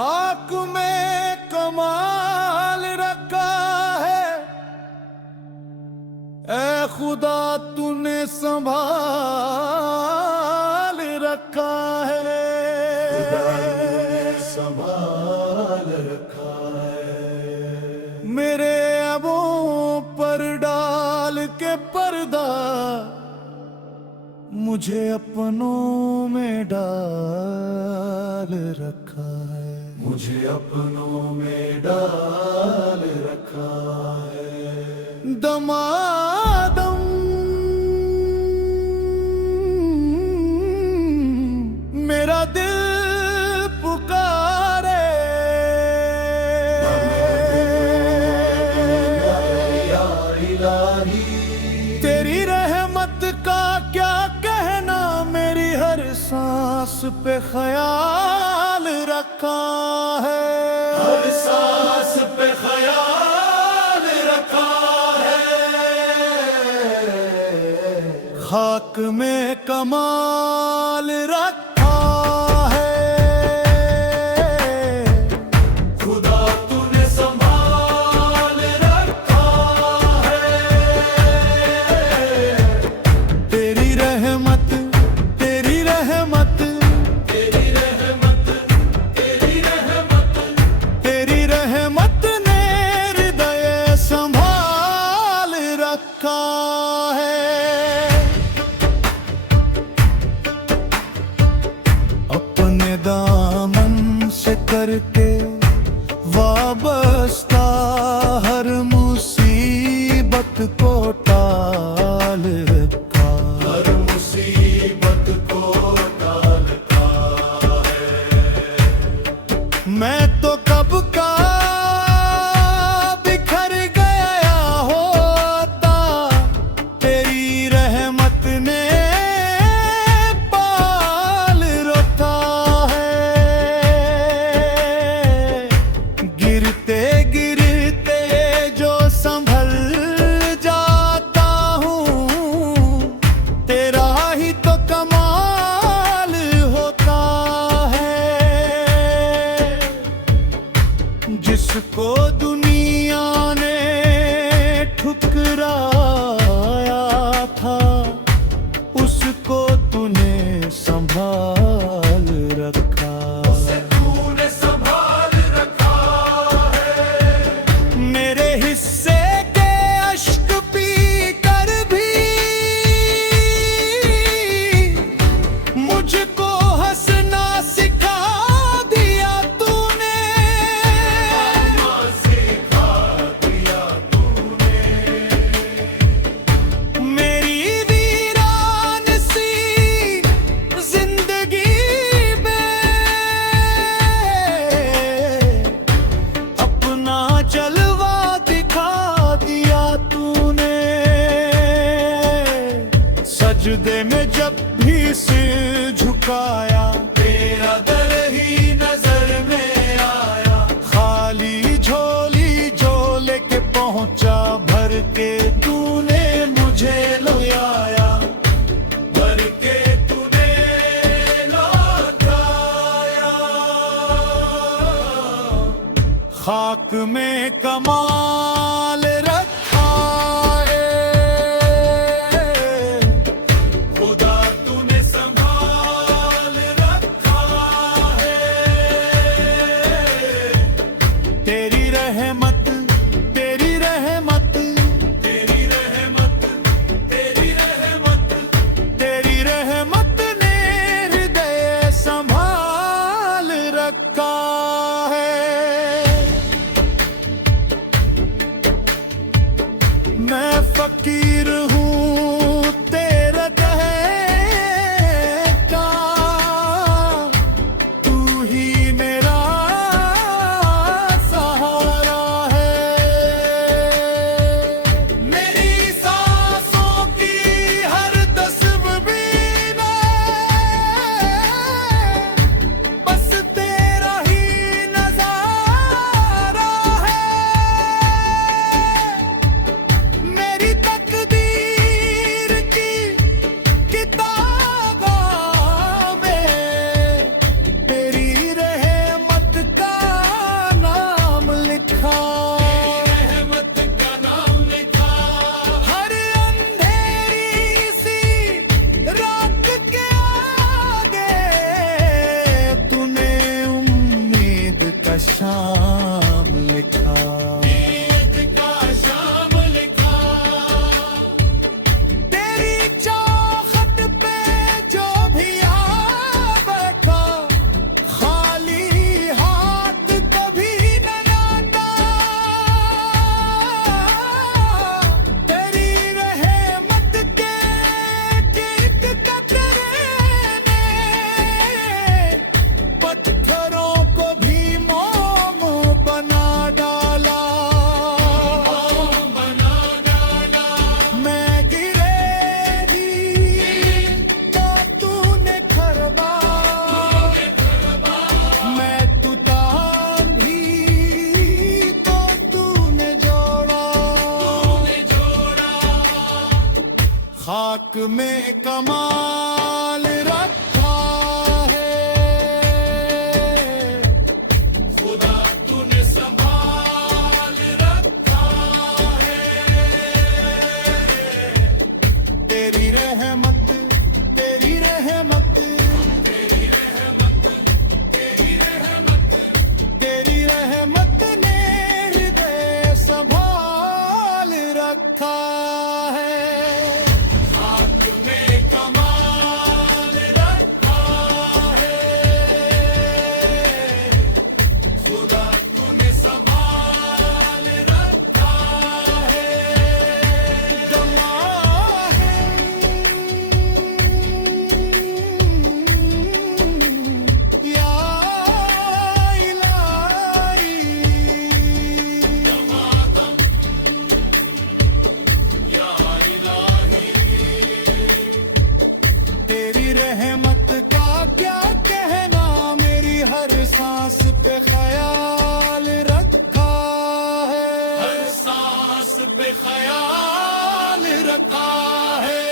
खाक में कमाल रखा है, ऐ खुदा तूने संभाल रखा है, संभाल रखा है। मेरे अबों पर डाल के पर्दा मुझे अपनों में डाल रखा है, मुझे अपनों में डाल रखा है। दमादम मेरा दिल पुकारे, या इलाही तेरी रहमत का क्या कहना, मेरी हर सांस पे ख्याल रखा है, हर सांस पे ख्याल रखा है। खाक में कमाल रखा है, खुदा तूने संभाल रखा है। तेरी रहमत तेरी रहमत तेरी रहमत तेरी रहमत तेरी रहमत ने हृदय संभाल रखा है। अपने दामन से करके वाबस्ता हर मुसीबत को टाल रखा, हर मुसीबत को टाल रखा है। मैं तो कब का बिखर गया होता, तेरी रहमत ने पाल रखा है। गिरते गिरते जो संभल जाता हूँ, तेरा ही तो कमाल होता है। जिसको दुनिया ने ठुकराया था, उसको तूने संभाल रखा, उसे तूने संभाल रखा है। मेरे हिस्से के अश्क पी कर भी मुझको हंसना सिखा दिया तूने, सिखा दिया तूने। मेरी वीरान सी जिंदगी में अपना जलवा दिखा दिया तूने। सजदे में जब भी सिर झुकाया, तेरा दर ही नजर में आया। खाली झोली जो लेके पहुंचा भर के, तूने मुझे लौटाया, भर के तूने लौटाया। खाक में कमाल रखा है, खुदा तूने संभाल रखा है। तेरी रहमत तेरी रहमत तेरी रहमत तेरी रहमत तेरी रहमत ने हृदय संभाल रखा है। मैं फकीर हूँ तेरे का, तू ही मेरा सहारा है। मेरी सांसों की हर तस्वीर में बस तेरा ही शाम लिखा, ईद का शाम लिखा। तेरी चाहत पे जो भी आ बैठा, खाली हाथ कभी न लौटा। तेरी रहमत के एक कतरे ने पत्थरों को भी मोम बना डाला। मैं गिरेगी तो तूने खरबा, मैं तूतान भी तो तूने जोड़ा। खाक में कमाल रखा है, खुदा तूने संभाल रखा है। तेरी रहमत, तेरी रहमत, तेरी रहमत, तेरी रहमत, तेरी रहमत ने हृदय संभाल रखा है। खाक में कमाल रखा है, खुदा तूने संभाल रखा है। दमा है या इलाही, दमादम या इलाही। तेरी रहमत का क्या कहना, मेरी हर सांस पे ख्याल रखा है, हर सांस पे ख्याल रखा है।